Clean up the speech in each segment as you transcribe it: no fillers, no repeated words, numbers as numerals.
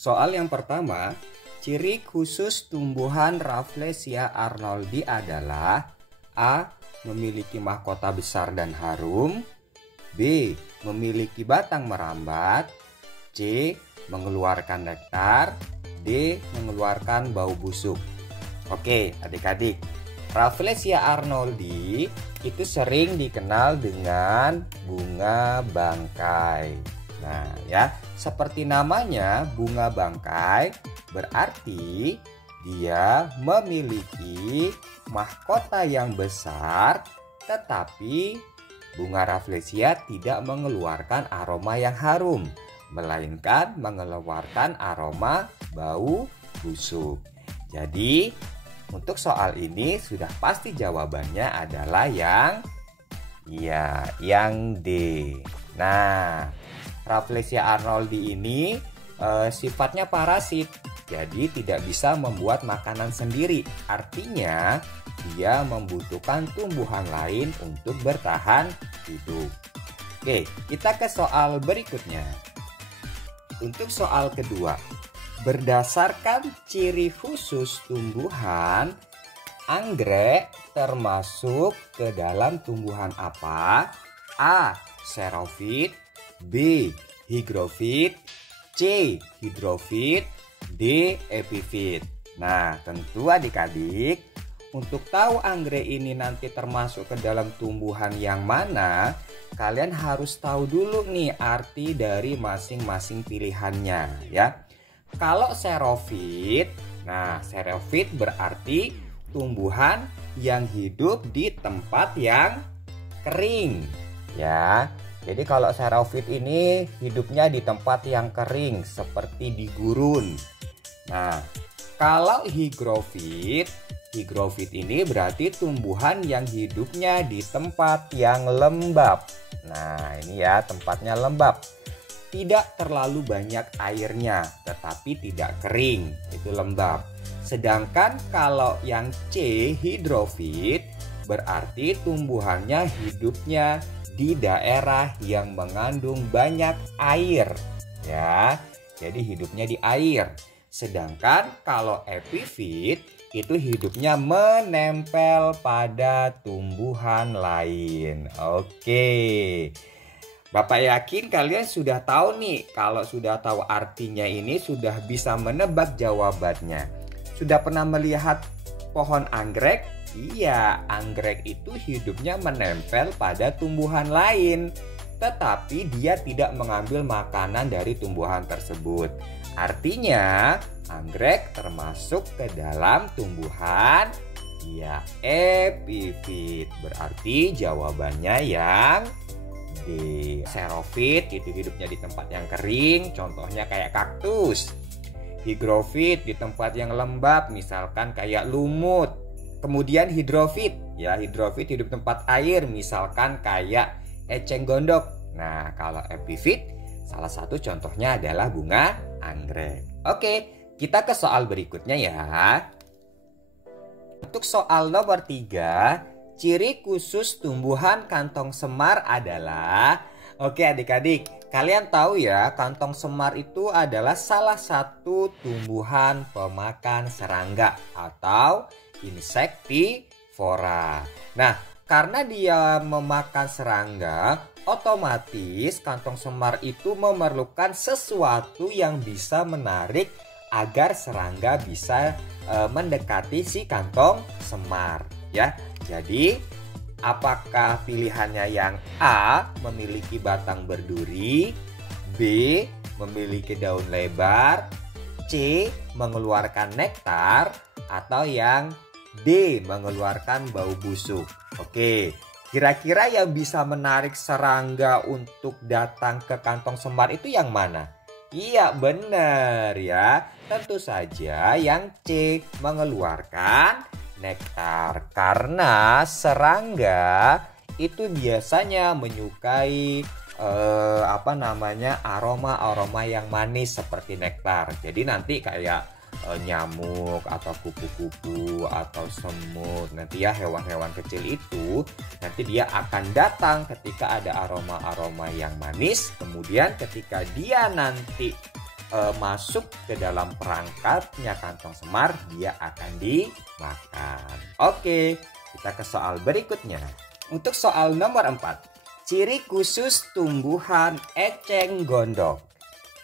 Soal yang pertama, ciri khusus tumbuhan Rafflesia arnoldi adalah A. Memiliki mahkota besar dan harum, B. Memiliki batang merambat, C. Mengeluarkan nektar, D. Mengeluarkan bau busuk. Oke, adik-adik, Rafflesia arnoldi itu sering dikenal dengan bunga bangkai. Nah, ya, seperti namanya bunga bangkai berarti dia memiliki mahkota yang besar, tetapi bunga Rafflesia tidak mengeluarkan aroma yang harum, melainkan mengeluarkan aroma bau busuk. Jadi, untuk soal ini sudah pasti jawabannya adalah yang D. Nah, Rafflesia arnoldi ini sifatnya parasit, jadi tidak bisa membuat makanan sendiri. Artinya dia membutuhkan tumbuhan lain untuk bertahan hidup. Oke, kita ke soal berikutnya. Untuk soal kedua, berdasarkan ciri khusus tumbuhan, anggrek termasuk ke dalam tumbuhan apa? A. Xerophyt, B. Hygrofit, C. Hydrophyt, D. Epiphyt. Nah, tentu adik-adik, untuk tahu anggrek ini nanti termasuk ke dalam tumbuhan yang mana, kalian harus tahu dulu nih arti dari masing-masing pilihannya ya. Kalau Xerophyt, nah Xerophyt berarti tumbuhan yang hidup di tempat yang kering ya. Jadi kalau Xerophyt ini hidupnya di tempat yang kering seperti di gurun. Nah, kalau Hygrofit ini berarti tumbuhan yang hidupnya di tempat yang lembab. Nah, ini ya tempatnya lembab. Tidak terlalu banyak airnya, tetapi tidak kering, itu lembab. Sedangkan kalau yang C, Hydrophyt, berarti tumbuhannya hidupnya di daerah yang mengandung banyak air ya. Jadi hidupnya di air. Sedangkan kalau Epiphyt itu hidupnya menempel pada tumbuhan lain. Oke. Bapak yakin kalian sudah tahu nih. Kalau sudah tahu artinya ini sudah bisa menebak jawabannya. Sudah pernah melihat pohon anggrek? Iya, anggrek itu hidupnya menempel pada tumbuhan lain, tetapi dia tidak mengambil makanan dari tumbuhan tersebut. Artinya, anggrek termasuk ke dalam tumbuhan epiphyt. Berarti jawabannya yang D. Xerophyt itu hidupnya di tempat yang kering, contohnya kayak kaktus. Hygrofit di tempat yang lembab, misalkan kayak lumut. Kemudian Hydrophyt, ya Hydrophyt hidup tempat air, misalkan kayak eceng gondok. Nah, kalau Epiphyt, salah satu contohnya adalah bunga anggrek. Oke, kita ke soal berikutnya ya. Untuk soal nomor 3, ciri khusus tumbuhan kantong semar adalah... Oke adik-adik, kalian tahu ya kantong semar itu adalah salah satu tumbuhan pemakan serangga atau insektivora. Nah, karena dia memakan serangga, otomatis kantong semar itu memerlukan sesuatu yang bisa menarik agar serangga bisa mendekati si kantong semar ya. Jadi apakah pilihannya yang A, memiliki batang berduri, B, memiliki daun lebar, C, mengeluarkan nektar, atau yang D, mengeluarkan bau busuk? Oke, kira-kira yang bisa menarik serangga untuk datang ke kantong semar itu yang mana? Iya, benar ya. Tentu saja yang C, mengeluarkan nektar, karena serangga itu biasanya menyukai aroma yang manis seperti nektar. Jadi nanti kayak nyamuk atau kupu-kupu atau semut, nanti ya hewan-hewan kecil itu nanti dia akan datang ketika ada aroma-aroma yang manis. Kemudian ketika dia nanti masuk ke dalam perangkapnya kantong semar, dia akan dimakan. Oke, kita ke soal berikutnya. Untuk soal nomor 4, ciri khusus tumbuhan eceng gondok.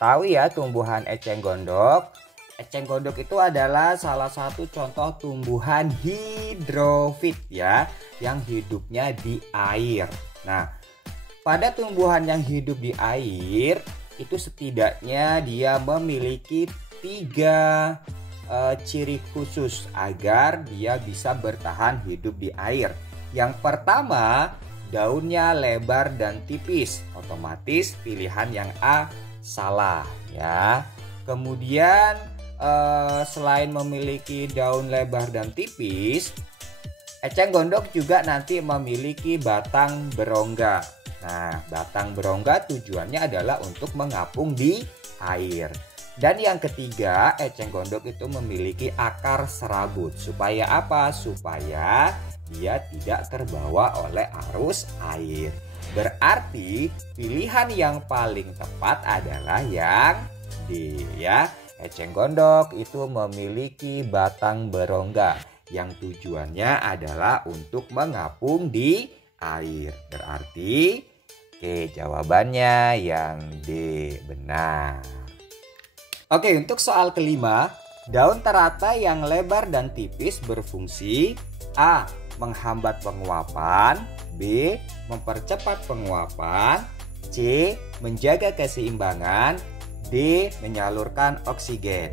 Tahu ya tumbuhan eceng gondok? Eceng gondok itu adalah salah satu contoh tumbuhan hidrofit ya, yang hidupnya di air. Nah, pada tumbuhan yang hidup di air itu setidaknya dia memiliki 3 ciri khusus agar dia bisa bertahan hidup di air. Yang pertama, daunnya lebar dan tipis. Otomatis pilihan yang A salah ya. Kemudian selain memiliki daun lebar dan tipis, eceng gondok juga nanti memiliki batang berongga. Nah, batang berongga tujuannya adalah untuk mengapung di air. Dan yang ketiga, eceng gondok itu memiliki akar serabut. Supaya apa? Supaya dia tidak terbawa oleh arus air. Berarti pilihan yang paling tepat adalah yang D ya. Eceng gondok itu memiliki batang berongga yang tujuannya adalah untuk mengapung di air. Berarti oke, jawabannya yang D, benar. Oke, untuk soal kelima, daun teratai yang lebar dan tipis berfungsi A. menghambat penguapan, B. mempercepat penguapan, C. menjaga keseimbangan, D. menyalurkan oksigen.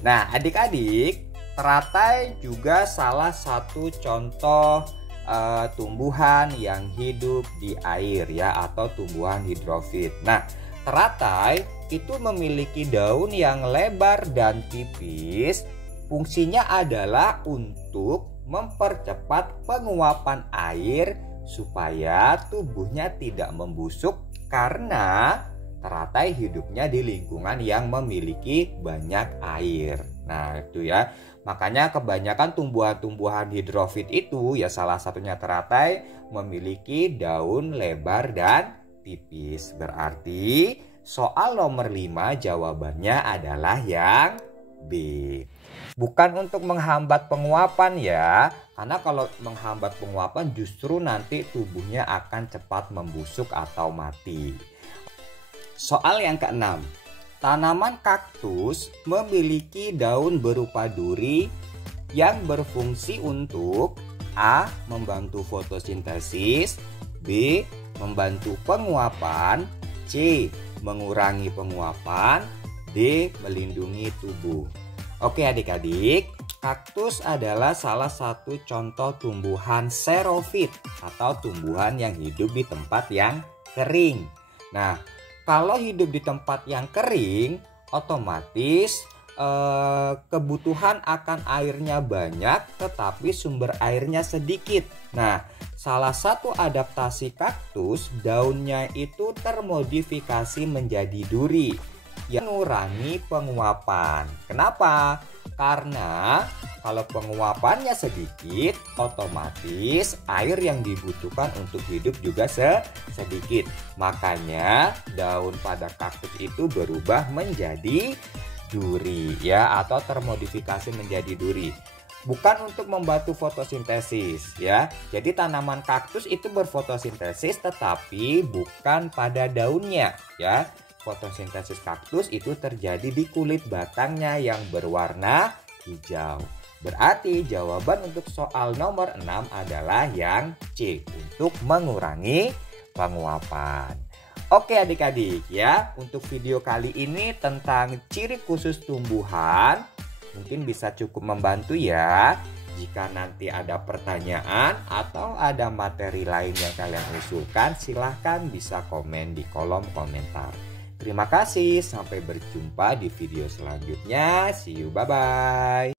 Nah, adik-adik, teratai juga salah satu contoh tumbuhan yang hidup di air ya, atau tumbuhan hidrofit. Nah, teratai itu memiliki daun yang lebar dan tipis. Fungsinya adalah untuk mempercepat penguapan air supaya tubuhnya tidak membusuk, karena teratai hidupnya di lingkungan yang memiliki banyak air. Nah, itu ya. Makanya kebanyakan tumbuhan-tumbuhan hidrofit itu ya, salah satunya teratai, memiliki daun lebar dan tipis. Berarti soal nomor 5 jawabannya adalah yang B. Bukan untuk menghambat penguapan ya, karena kalau menghambat penguapan justru nanti tubuhnya akan cepat membusuk atau mati. Soal yang keenam, tanaman kaktus memiliki daun berupa duri yang berfungsi untuk A. membantu fotosintesis, B. membantu penguapan, C. mengurangi penguapan, D. melindungi tubuh. Oke adik-adik, kaktus adalah salah satu contoh tumbuhan xerophyt atau tumbuhan yang hidup di tempat yang kering. Nah, kalau hidup di tempat yang kering, otomatis kebutuhan akan airnya banyak, tetapi sumber airnya sedikit. Nah, salah satu adaptasi kaktus, daunnya itu termodifikasi menjadi duri yang mengurangi penguapan. Kenapa? Karena kalau penguapannya sedikit, otomatis air yang dibutuhkan untuk hidup juga sedikit. Makanya daun pada kaktus itu berubah menjadi duri ya, atau termodifikasi menjadi duri. Bukan untuk membantu fotosintesis ya. Jadi tanaman kaktus itu berfotosintesis tetapi bukan pada daunnya ya. Fotosintesis kaktus itu terjadi di kulit batangnya yang berwarna hijau. Berarti jawaban untuk soal nomor 6 adalah yang C, untuk mengurangi penguapan. Oke adik-adik ya, untuk video kali ini tentang ciri khusus tumbuhan mungkin bisa cukup membantu ya. Jika nanti ada pertanyaan atau ada materi lain yang kalian usulkan, silahkan bisa komen di kolom komentar. Terima kasih, sampai berjumpa di video selanjutnya. See you, bye-bye.